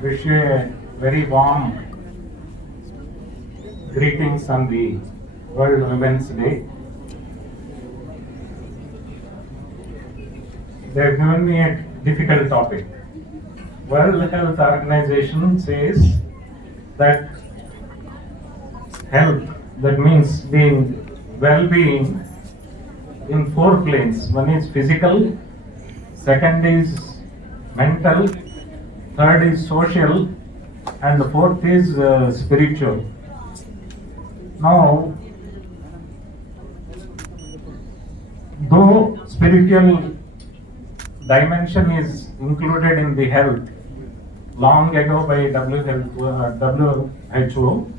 Wish you a very warm greetings on the World Women's Day. They have given me a difficult topic. World Health Organization says that health, that means well-being in 4 planes. One is physical, second is mental, third is social, and the fourth is spiritual. Now, though spiritual dimension is included in the health long ago by WHO,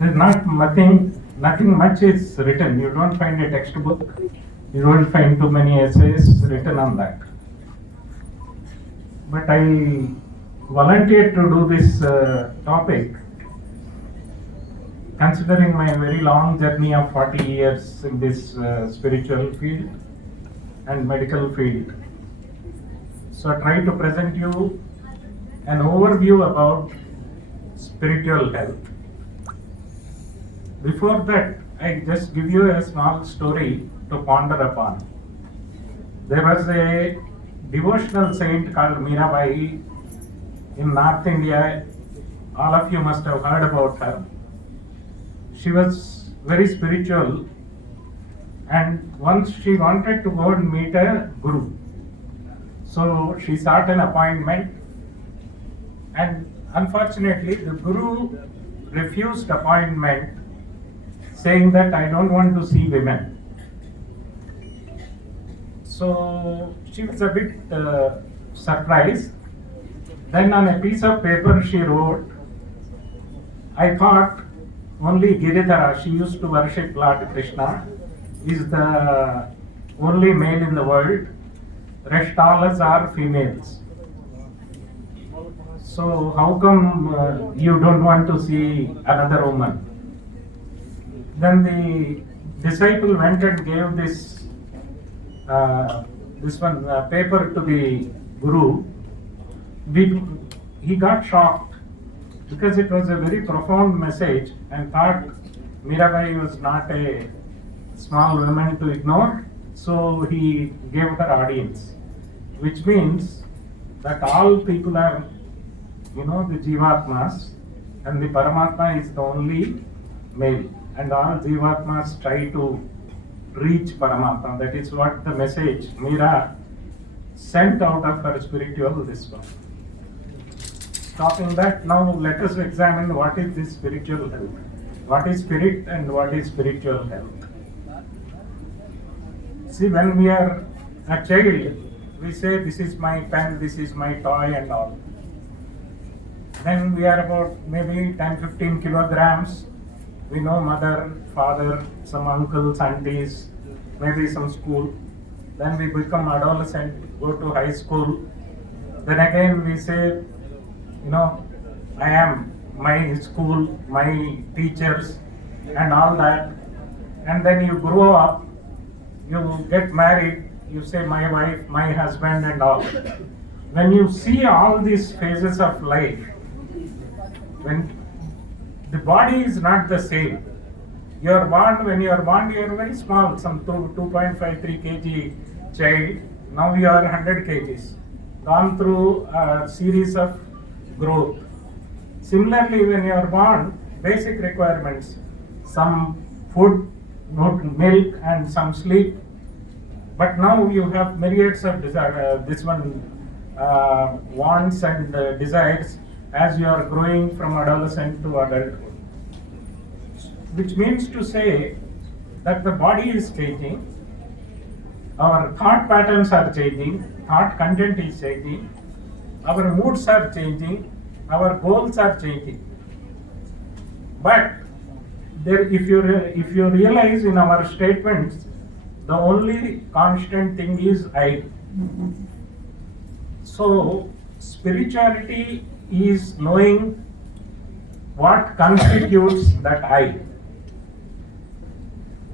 there's nothing much is written. You don't find a textbook, you don't find too many essays written on that. But I volunteered to do this topic considering my very long journey of 40 years in this spiritual field and medical field. So I try to present you an overview about spiritual health. Before that, I just give you a small story to ponder upon. There was a devotional saint called Mirabai in North India. All of you must have heard about her. She was very spiritual, and once she wanted to go and meet a guru. So she sought an appointment, and unfortunately the guru refused appointment, saying that I don't want to see women. So she was a bit surprised. Then on a piece of paper she wrote, I thought only Giridhara, she used to worship Lord Krishna, is the only male in the world. Rest all us are females. So how come you don't want to see another woman? Then the disciple went and gave this paper to the guru. He got shocked because it was a very profound message and thought Mirabai was not a small woman to ignore. So he gave her audience, which means that all people are, the Jivatmas, and the Paramatma is the only male, and all Jivatmas try to reach Paramatma. That is what the message Mira sent out of her spiritual this one. Stopping that, now let us examine what is this spiritual health. What is spirit and what is spiritual health? See, when we are a child, we say this is my pen, this is my toy and all. Then we are about maybe 10-15 kilograms. We know mother, father, some uncles, aunties, maybe some school. Then we become adolescent, go to high school. Then again we say, I am my school, my teachers and all that. And then you grow up, you get married, you say my wife, my husband and all. When you see all these phases of life, when the body is not the same. When you are born, you are very small, some 2.53 kg child, Now you are 100 kgs, gone through a series of growth. Similarly, when you are born, basic requirements, some food, milk and some sleep. But now you have myriads of wants and desires as you are growing from adolescent to adulthood. Which means to say that the body is changing, our thought patterns are changing, thought content is changing, our moods are changing, our goals are changing. But if you realize in our statements, the only constant thing is I. So spirituality is knowing what constitutes that I.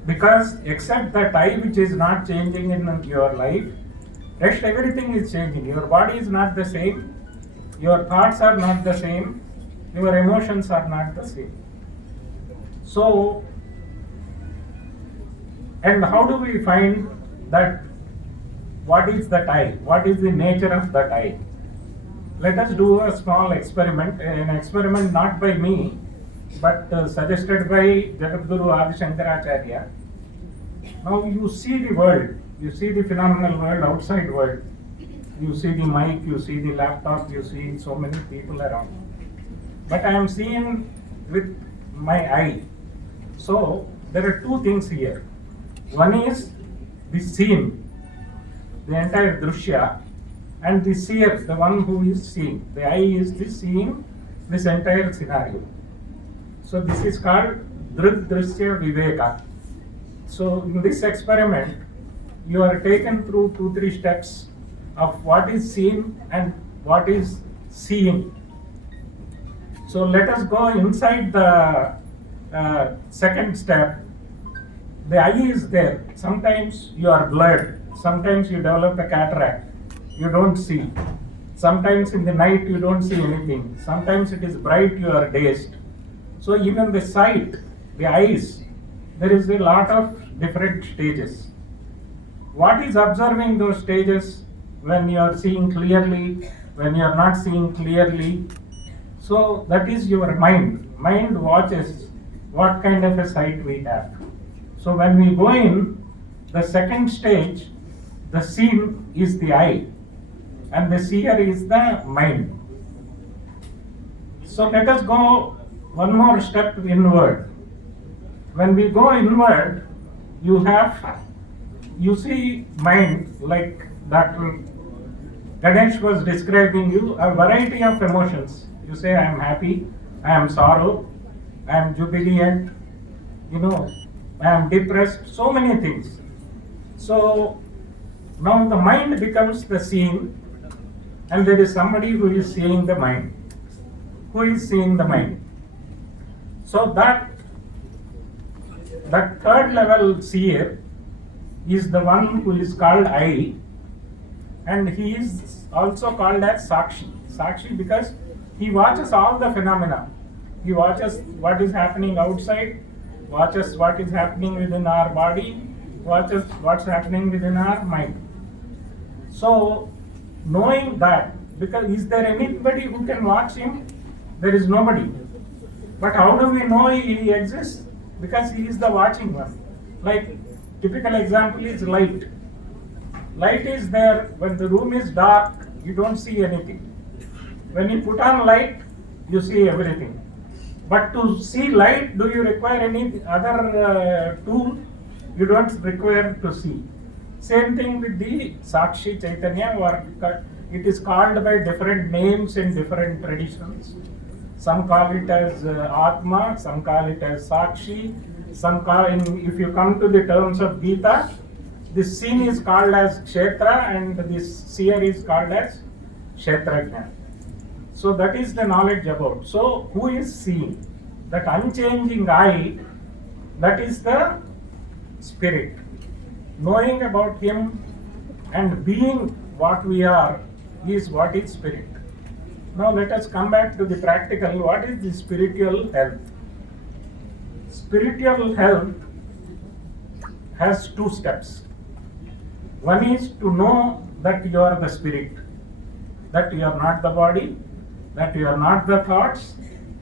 Because except that I which is not changing in your life, rest everything is changing. Your body is not the same, your thoughts are not the same, your emotions are not the same. So, and how do we find that what is that I? What is the nature of that I? Let us do a small experiment, an experiment not by me, but suggested by Jagadguru Adi Shankaracharya. Now you see the world, you see the phenomenal world, outside world. You see the mic, you see the laptop, you see so many people around. But I am seeing with my eye. So there are two things here. One is the scene, the entire drushya, and the seer, the one who is seeing. The eye is the seeing this entire scenario. So this is called Drik Drishya Viveka. So in this experiment, you are taken through 2-3 steps of what is seen and what is seeing. So let us go inside the second step. The eye is there. Sometimes you are blurred. Sometimes you develop a cataract. You don't see. Sometimes in the night you don't see anything. Sometimes it is bright, you are dazed. So even the sight, the eyes, there is a lot of different stages. What is observing those stages when you are seeing clearly, when you are not seeing clearly? So that is your mind. Mind watches what kind of a sight we have. So when we go in, the second stage, the seen is the eye and the seer is the mind. So let us go one more step inward. When we go inward, you see mind, like Dr. Ganesh was describing you, a variety of emotions. You say, I am happy, I am sorrow, I am jubilant, I am depressed, so many things. So now the mind becomes the scene, and there is somebody who is seeing the mind. Who is seeing the mind? So that third level seer is the one who is called I, and he is also called as Sakshi. Sakshi because he watches all the phenomena. He watches what is happening outside, watches what is happening within our body, watches what's happening within our mind. So knowing that, because is there anybody who can watch him? There is nobody. But how do we know he exists? Because he is the watching one. Like typical example is light. Light is there. When the room is dark, you don't see anything. When you put on light, you see everything. But to see light, do you require any other tool? You don't require to see. Same thing with the Sakshi Chaitanya, or it is called by different names in different traditions. Some call it as Atma, some call it as Sakshi, some call, if you come to the terms of Gita, this scene is called as Kshetra and this seer is called as Kshetrajna. So that is the knowledge about. So who is seeing? That unchanging I, that is the spirit. Knowing about him and being what we are is what is spirit. Now let us come back to the practical. What is the spiritual health? Spiritual health has 2 steps. One is to know that you are the spirit, that you are not the body, that you are not the thoughts,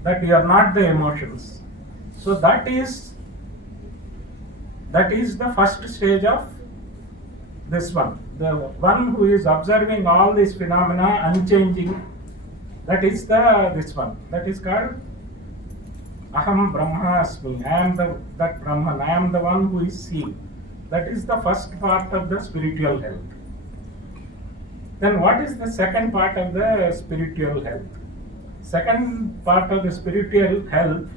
that you are not the emotions. So that is the first stage of this one. The one who is observing all these phenomena unchanging, that is this one. That is called Aham Brahmasmi. I am that Brahman. I am the one who is seeing. That is the first part of the spiritual health. Then what is the second part of the spiritual health? Second part of the spiritual health,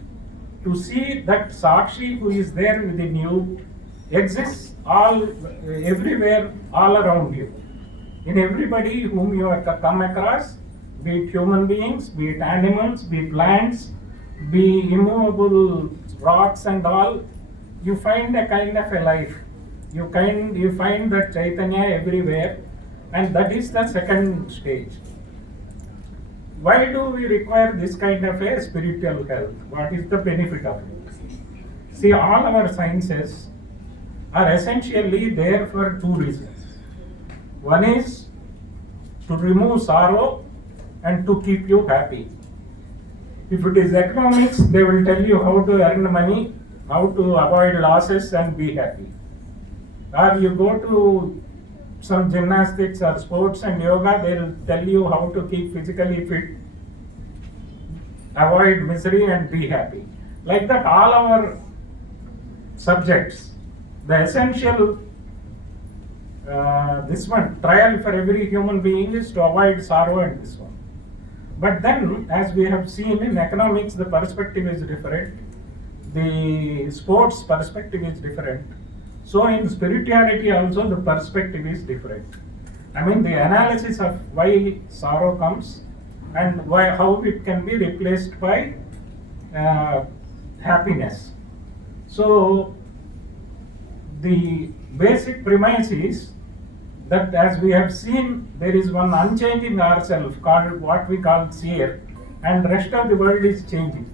to see that Sakshi who is there within you exists everywhere, all around you. In everybody whom you have come across, be it human beings, be it animals, be it plants, be immovable rocks and all, you find a kind of a life. You find that Chaitanya everywhere, and that is the second stage. Why do we require this kind of a spiritual health? What is the benefit of it? See, all our sciences are essentially there for two reasons. One is to remove sorrow and to keep you happy. If it is economics, they will tell you how to earn money, how to avoid losses and be happy. Or you go to some gymnastics or sports and yoga, they'll tell you how to keep physically fit, avoid misery and be happy. Like that, all our subjects, the essential this one, trial for every human being is to avoid sorrow and this one. But then, as we have seen in economics, the perspective is different. The sports perspective is different. So in spirituality also the perspective is different. I mean, the analysis of why sorrow comes and how it can be replaced by happiness. So the basic premise is that, as we have seen, there is one unchanging ourself called what we call seer, and rest of the world is changing.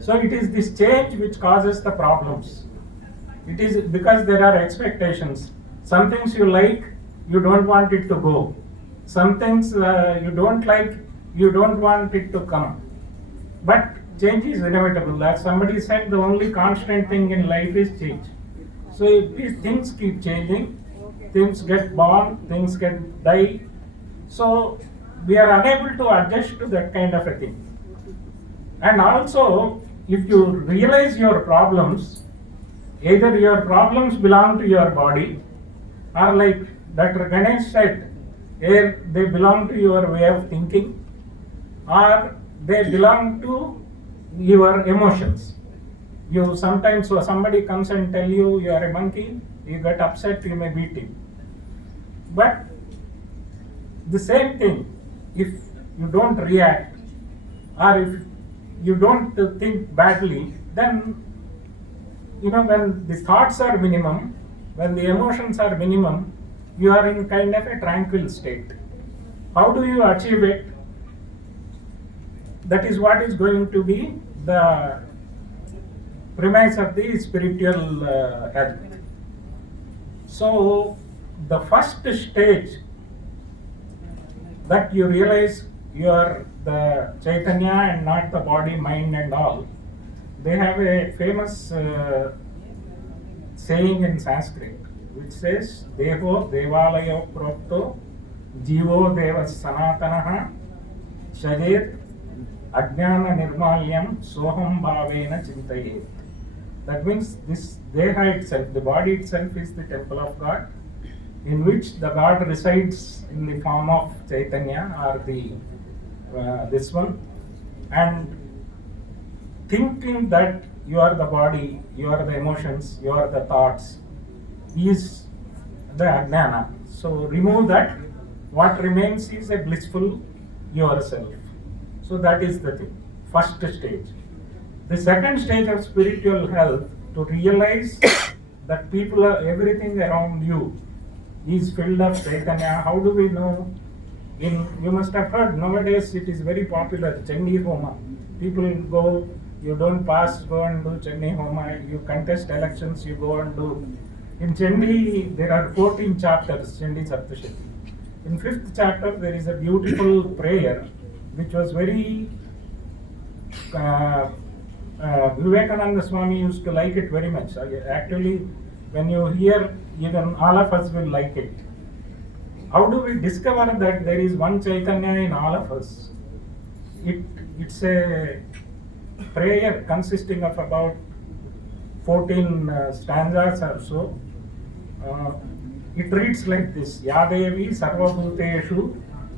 So it is this change which causes the problems. It is because there are expectations. Some things you like, you don't want it to go. Some things you don't like, you don't want it to come. But change is inevitable. As somebody said, the only constant thing in life is change. So if these things keep changing, things get born, things get die. So we are unable to adjust to that kind of a thing. And also, if you realize your problems, either your problems belong to your body, or like Dr. Ganesh said, either they belong to your way of thinking, or they belong to your emotions. You sometimes, so somebody comes and tell you you are a monkey, you get upset, you may beat him. But the same thing, if you don't react, or if you don't think badly, then when the thoughts are minimum, when the emotions are minimum, you are in kind of a tranquil state. How do you achieve it? That is what is going to be the premise of the spiritual health. So the first stage, that you realize you are the Chaitanya and not the body, mind and all. They have a famous saying in Sanskrit which says, Deho Devalayo Prokto Jivo Devas Sanatanaha Sharir Ajnana Nirmalyam Soham Bhavena Chintayet. That means this Deha itself, the body itself, is the temple of God, in which the God resides in the form of Chaitanya, or this one, and thinking that you are the body, you are the emotions, you are the thoughts, is the Ajnana. So remove that, what remains is a blissful yourself. So that is the thing, first stage. The second stage of spiritual health, to realize that everything around you is filled of Chaitanya. How do we know? You must have heard, nowadays it is very popular, Chandi Homa. People go, you don't pass, go and do Chandi Homa. You contest elections, you go and do. In Chandi, there are 14 chapters, Chandi Saptashati. In 5th chapter, there is a beautiful prayer, which was very, Vivekananda Swami used to like it very much. Actually, when you hear, even all of us will like it. How do we discover that there is one Chaitanya in all of us? It's a prayer consisting of about 14 stanzas or so. It reads like this: Yadevi sarvabhuteshu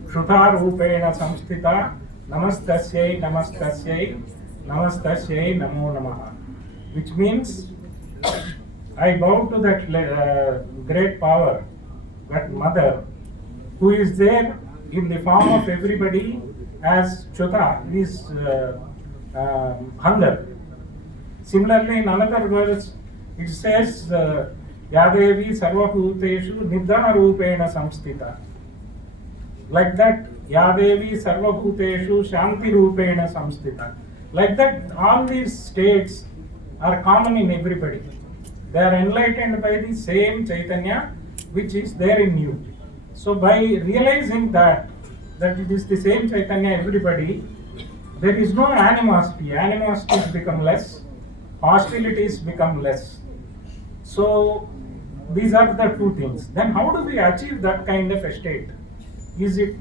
shrutharupena samstita namastasyai namastasyai namastasyai namo namaha. Which means, I bow to that great power, that mother, who is there in the form of everybody as Chuta, is hunger. Similarly, in another verse, it says, Yadevi sarvabhuteshu nidana rupena samstita. Like that, Yadevi sarvabhuteshu shanti rupena samstita. Like that, all these states are common in everybody. They are enlightened by the same Chaitanya which is there in you. So by realizing that it is the same Chaitanya everybody, there is no animosity. Animosities become less, hostilities become less. So these are the two things. Then how do we achieve that kind of a state? Is it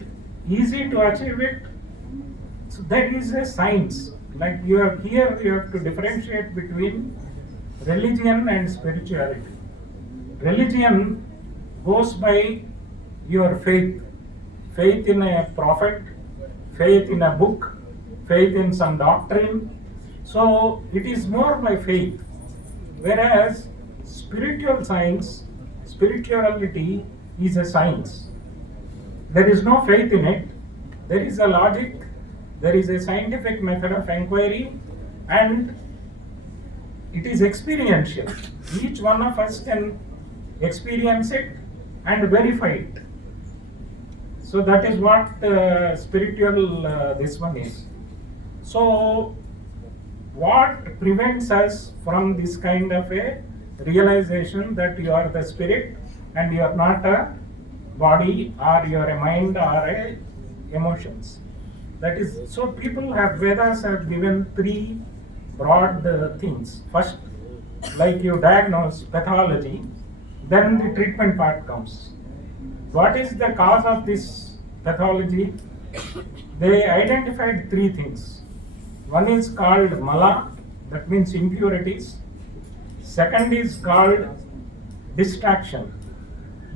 easy to achieve it? So there is a science. Like you have to differentiate between religion and spirituality. Religion goes by your faith. Faith in a prophet, faith in a book, faith in some doctrine. So it is more by faith. Whereas spiritual science, spirituality is a science. There is no faith in it. There is a logic, there is a scientific method of inquiry, and it is experiential. Each one of us can experience it and verify it. So that is what spiritual this one is. So what prevents us from this kind of a realization that you are the spirit and you are not a body, or you are a mind, or a emotions? That is, so people have, Vedas have given 3 broad things. First, like you diagnose pathology, then the treatment part comes. What is the cause of this pathology? They identified 3 things. One is called mala, that means impurities. Second is called distraction,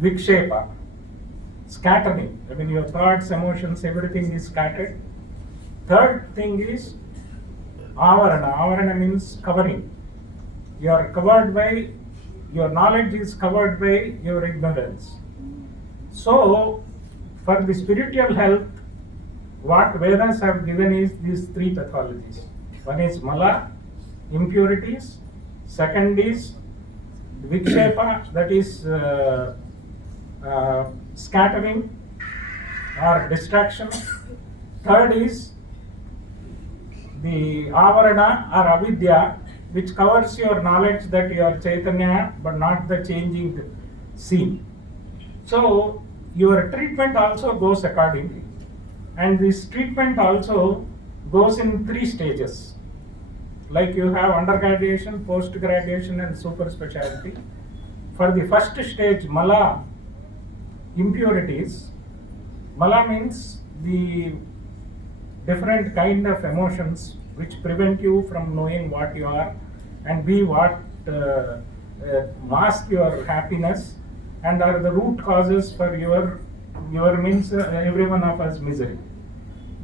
vikshepa, scattering. I mean, your thoughts, emotions, everything is scattered. Third thing is avarana. Avarana means covering. You are covered by, your knowledge is covered by your ignorance. So, for the spiritual health, what Vedas have given is these 3 pathologies. One is mala, impurities. Second is vikshepa, that is scattering or distraction. Third is the avarana or avidya, which covers your knowledge that you are Chaitanya but not the changing scene. So your treatment also goes accordingly, and this treatment also goes in 3 stages. Like you have undergraduation, post-graduation, and super specialty. For the first stage, mala, impurities. Mala means the different kind of emotions which prevent you from knowing what you are, and be what mask your happiness, and are the root causes for your means every one of us misery.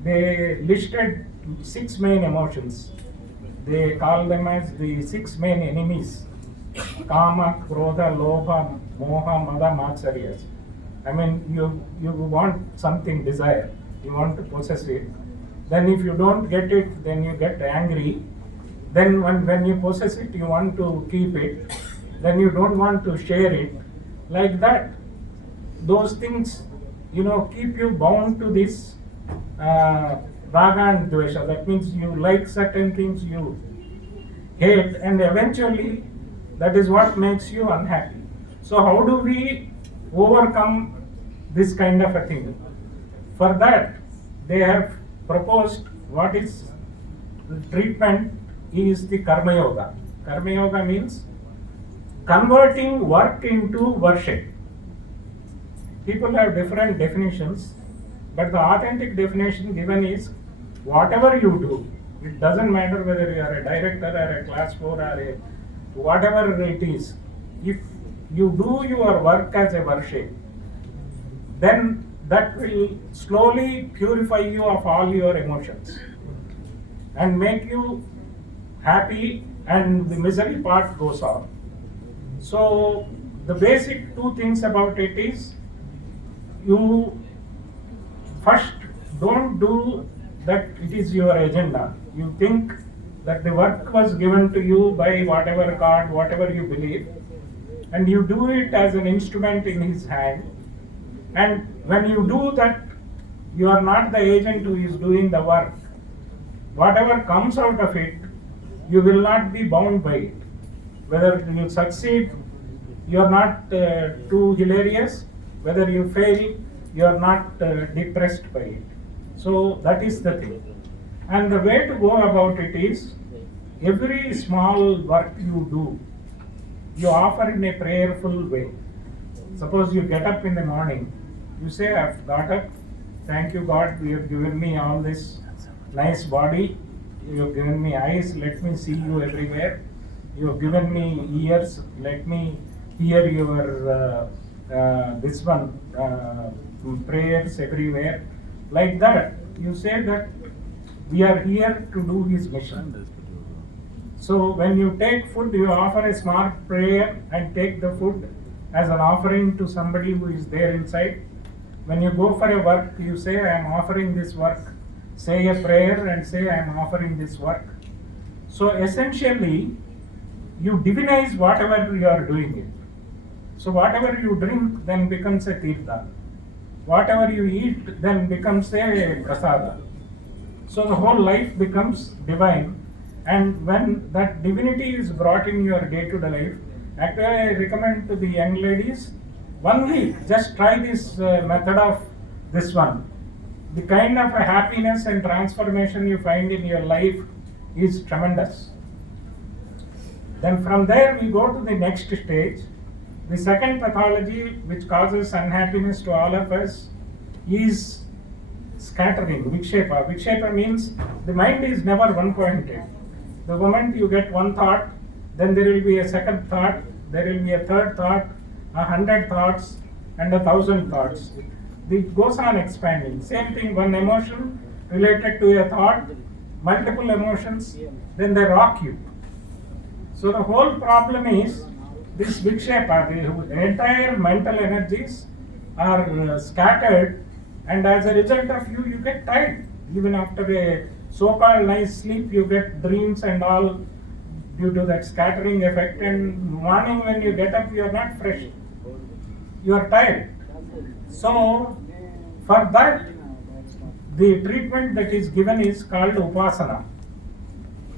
They listed 6 main emotions. They call them as the 6 main enemies: kama, krodha, lobha, moha, mada, matsaryas. I mean, you want something, desire, you want to possess it. Then if you don't get it, then you get angry. Then when you possess it, you want to keep it. Then you don't want to share it. Like that, those things, keep you bound to this raga and dvesha. That means you like certain things, you hate, and eventually that is what makes you unhappy. So how do we overcome this kind of a thing? For that, they have proposed what is the treatment is the Karma Yoga. Karma Yoga means converting work into worship. People have different definitions, but the authentic definition given is whatever you do, it doesn't matter whether you are a director or a class 4 or a whatever it is, if you do your work as a worship, then that will slowly purify you of all your emotions and make you happy, and the misery part goes off. So the basic two things about it is, you first don't do that it is your agenda. You think that the work was given to you by whatever God, whatever you believe, and you do it as an instrument in his hand. And when you do that, you are not the agent who is doing the work. Whatever comes out of it, you will not be bound by it. Whether you succeed, you are not too hilarious. Whether you fail, you are not depressed by it. So that is the thing. And the way to go about it is, every small work you do, you offer in a prayerful way. Suppose you get up in the morning, you say, I've got up, thank you God, you have given me all this nice body, you have given me eyes, let me see you everywhere, you have given me ears, let me hear your prayers everywhere. Like that, you say that we are here to do his mission. So when you take food, you offer a small prayer and take the food as an offering to somebody who is there inside. When you go for a work, you say, I am offering this work. Say a prayer and say, I am offering this work. So essentially, you divinize whatever you are doing it. So whatever you drink then becomes a tirtha. Whatever you eat then becomes a prasada. So the whole life becomes divine. And when that divinity is brought in your day-to-day life, actually I recommend to the young ladies, 1 week, just try this method of this one. The kind of a happiness and transformation you find in your life is tremendous. Then from there we go to the next stage. The second pathology which causes unhappiness to all of us is scattering, vikshepa. Vikshepa means the mind is never one-pointed. The moment you get one thought, then there will be a second thought, there will be a third thought, 100 thoughts, and 1,000 thoughts. It goes on expanding. Same thing, one emotion related to a thought, multiple emotions, then they rock you. So the whole problem is this vikshepa, the entire mental energies are scattered, and as a result of you get tired. Even after a so-called nice sleep, you get dreams and all due to that scattering effect, and morning when you get up, you are not fresh. You are tired. So for that, the treatment that is given is called upasana.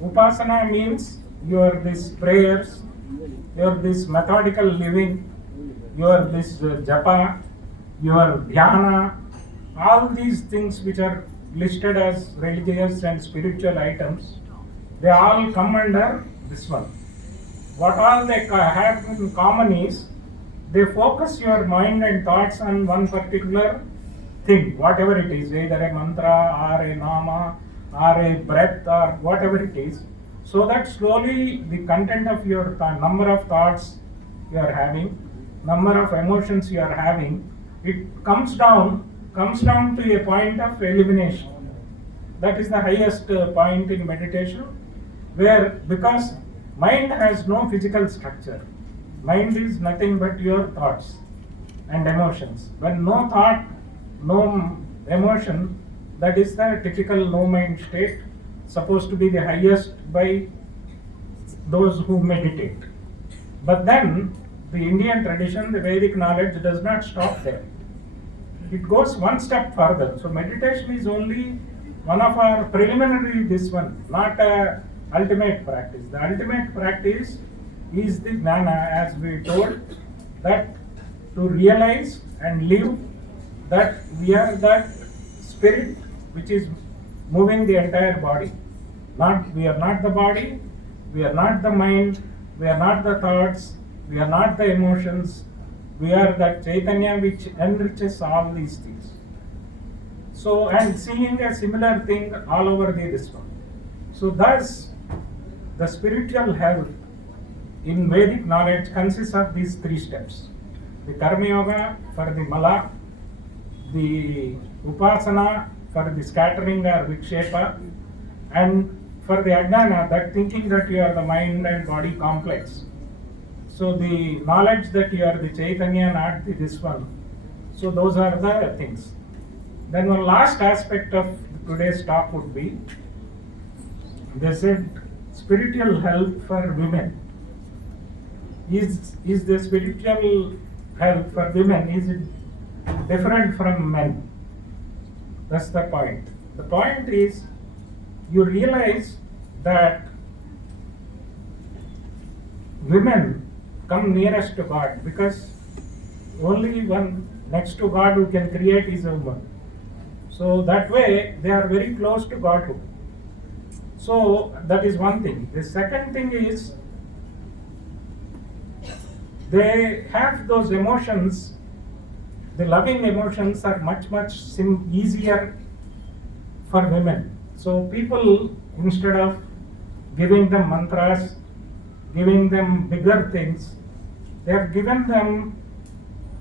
Upasana means your this prayers, your this methodical living, your this japa, your dhyana, all these things which are listed as religious and spiritual items, they all come under this one. What all they have in common is, they focus your mind and thoughts on one particular thing, whatever it is, either a mantra or a nama or a breath or whatever it is, so that slowly the content of your number of thoughts you are having, number of emotions you are having, it comes down to a point of elimination. That is the highest point in meditation, where because mind has no physical structure, mind is nothing but your thoughts and emotions. When no thought, no emotion, that is the typical no mind state, supposed to be the highest by those who meditate. But then the Indian tradition, the Vedic knowledge does not stop there. It goes one step further. So meditation is only one of our preliminary, this one, not a ultimate practice. The ultimate practice is the jnana, as we told. that to realize and live that we are that spirit which is moving the entire body. We are not the body, we are not the mind, we are not the thoughts, we are not the emotions, we are that Chaitanya which enriches all these things. So, and seeing a similar thing all over this one. So thus, the spiritual health in Vedic knowledge consists of these 3 steps. The Karma Yoga for the Mala, the Upasana for the scattering or Vikshepa, and for the Ajnana, that thinking that you are the mind and body complex. So the knowledge that you are the Chaitanya, not this one. So those are the things. Then one last aspect of today's talk would be, they said spiritual health for women. Is the spiritual health for women, is it different from men? That's the point. The point is, you realize that women come nearest to God because only one next to God who can create is a woman. So that way they are very close to Godhood. So that is one thing. The second thing is, they have those emotions, the loving emotions are much easier for women. So people, instead of giving them mantras, giving them bigger things, they have given them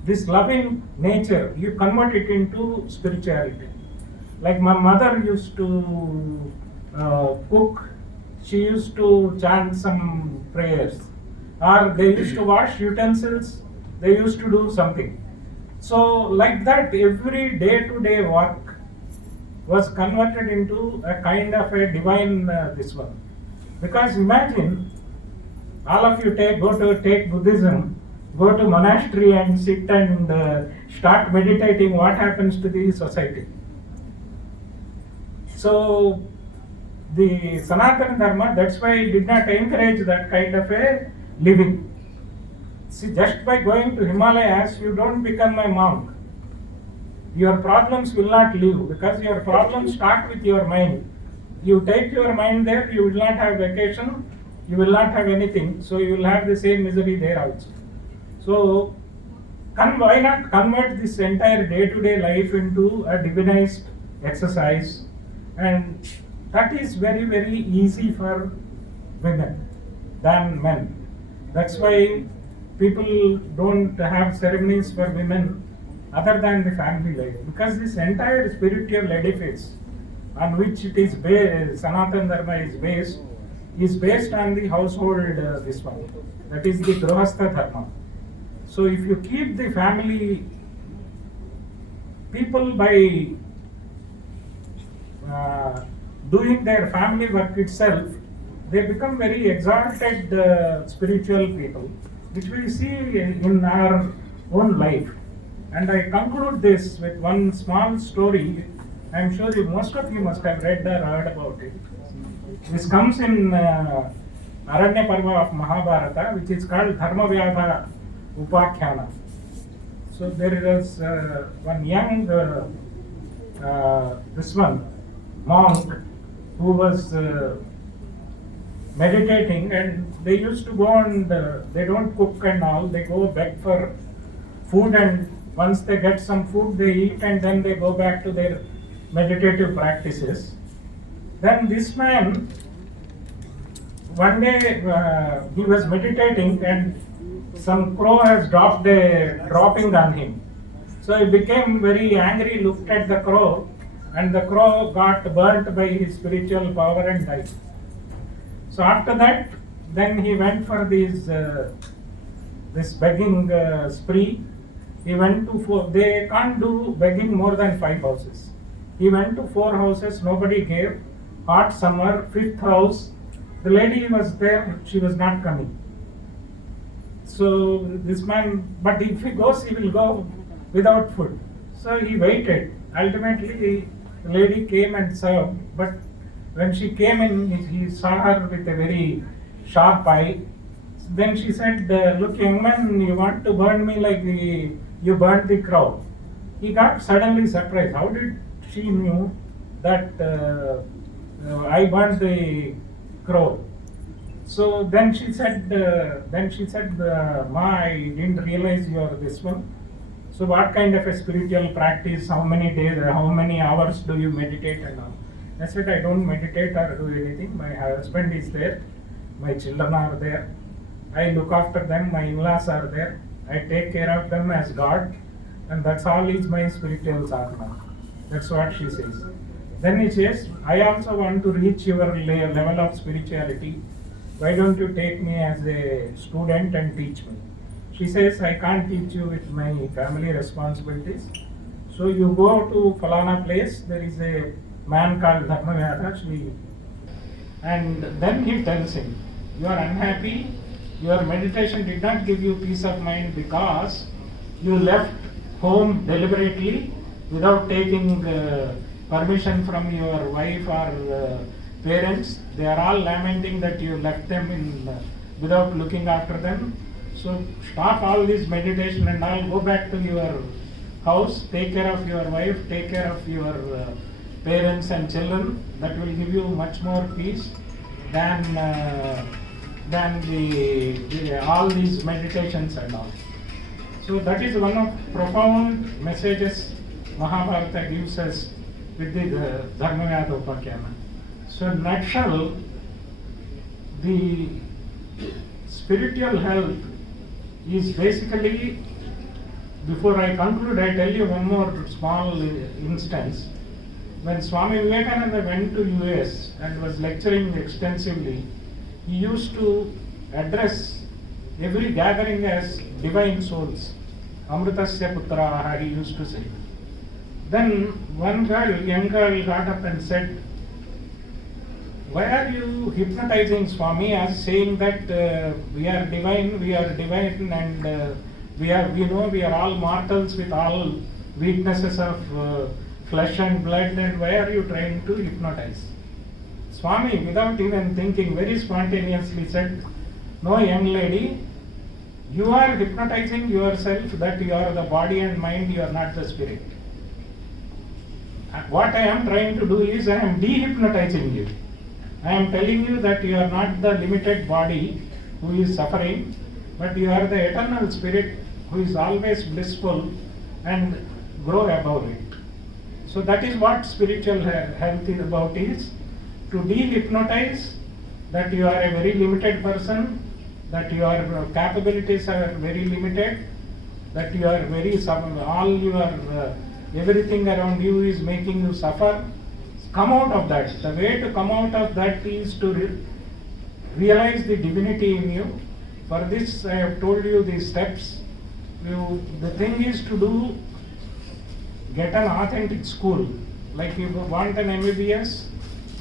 this loving nature. You convert it into spirituality. Like my mother used to cook, she used to chant some prayers, or they used to wash utensils, they used to do something. So like that, every day-to-day work was converted into a kind of a divine this one. Because imagine, all of you go to take Buddhism, go to monastery and sit and start meditating, what happens to the society? So the Sanatana Dharma, that's why it did not encourage that kind of a living. See, just by going to Himalayas, you don't become a monk. Your problems will not leave, because your problems start with your mind. You take your mind there, you will not have vacation, you will not have anything, so you will have the same misery there also. So why not convert this entire day-to-day life into a divinized exercise? And that is very easy for women than men. That's why people don't have ceremonies for women other than the family life, because this entire spiritual edifice on which it is based, Sanatana Dharma is based on the household this one. That is the Grihastha Dharma. So if you keep the family, people by doing their family work itself, they become very exalted spiritual people, which we see in our own life. And I conclude this with one small story. I am sure most of you must have read or heard about it. This comes in Aranya Parva of Mahabharata, which is called Dharma Vyadha Upakhyana. So there is one young monk who was meditating, and they used to go and they don't cook and all, they go beg for food, and once they get some food they eat, and then they go back to their meditative practices. Then this man, one day he was meditating and some crow has dropped a dropping on him. So he became very angry, looked at the crow, and the crow got burnt by his spiritual power and died. So after that, then he went for this begging spree. He went to they can't do begging more than 5 houses. He went to 4 houses, nobody gave. Hot summer, 5th house, the lady was there, she was not coming. So this man, but if he goes, he will go without food. So he waited. Ultimately, the lady came and served, but when she came in, he saw her with a very sharp eye. Then she said, look, young man, you want to burn me like you burned the crow. He got suddenly surprised. How did she knew that I burned the crow? So then she said, Ma, I didn't realize you are this one. So what kind of a spiritual practice, how many days, how many hours do you meditate and all? I said, I don't meditate or do anything. My husband is there. My children are there. I look after them. My in-laws are there. I take care of them as God. And that's all is my spiritual sadhana. That's what she says. Then he says, I also want to reach your level of spirituality. Why don't you take me as a student and teach me? She says, I can't teach you with my family responsibilities. So you go to Falana place, there is a man called Dharmavyata, and then he tells him, you are unhappy, your meditation did not give you peace of mind because you left home deliberately without taking permission from your wife or parents. They are all lamenting that you left them without looking after them. So stop all this meditation and all, go back to your house, take care of your wife, take care of your parents and children. That will give you much more peace than all these meditations and all. So that is one of profound messages Mahabharata gives us with the Dharmavyata Upakhana. So in nutshell, the spiritual health is basically, before I conclude, I tell you one more small instance. When Swami Vivekananda went to US and was lecturing extensively, he used to address every gathering as divine souls. Amritasya Putraha, he used to say. Then one girl, young girl, got up and said, why are you hypnotizing Swami as saying that we are divine and we know we are all mortals with all weaknesses of flesh and blood, and why are you trying to hypnotize? Swami, without even thinking, very spontaneously said, no, young lady, you are hypnotizing yourself that you are the body and mind, you are not the spirit. What I am trying to do is I am dehypnotizing you. I am telling you that you are not the limited body who is suffering, but you are the eternal spirit who is always blissful and grow above it. So that is what spiritual health is about, is to dehypnotize that you are a very limited person, that your capabilities are very limited, that you are all your everything around you is making you suffer. Come out of that. The way to come out of that is to realize the divinity in you. For this, I have told you the steps. The thing is to get an authentic school. Like you want an MBBS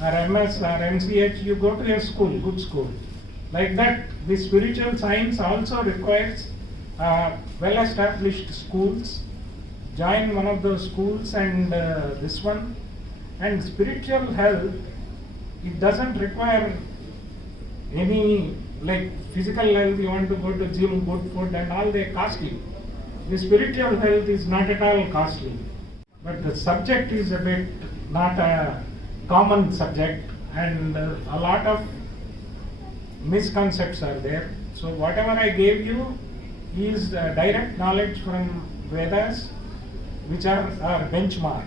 or MS or MCH, you go to a school, good school. Like that, the spiritual science also requires well-established schools. Join one of those schools and this one. And spiritual health, it doesn't require any, like physical health, you want to go to gym, good food and all, they costly. The spiritual health is not at all costly. But the subject is a bit not a common subject, and a lot of misconceptions are there. So whatever I gave you is direct knowledge from Vedas, which are our benchmark.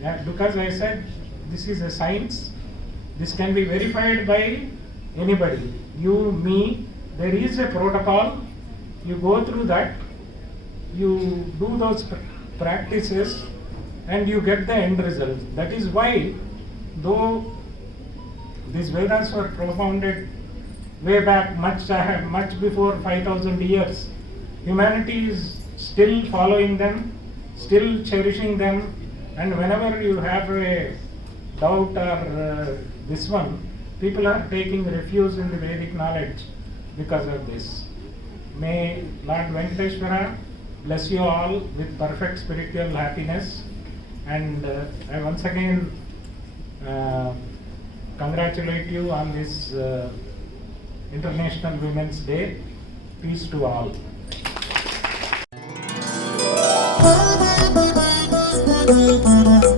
Yeah, because I said this is a science, this can be verified by anybody, you, me. There is a protocol, you go through that, you do those practices and you get the end result. That is why, though these Vedas were propounded way back, much before 5,000 years, humanity is still following them, still cherishing them. And whenever you have a doubt or this one, people are taking refuge in the Vedic knowledge because of this. May Lord Venkateshwara bless you all with perfect spiritual happiness. And I once again congratulate you on this International Women's Day. Peace to all. Thank you.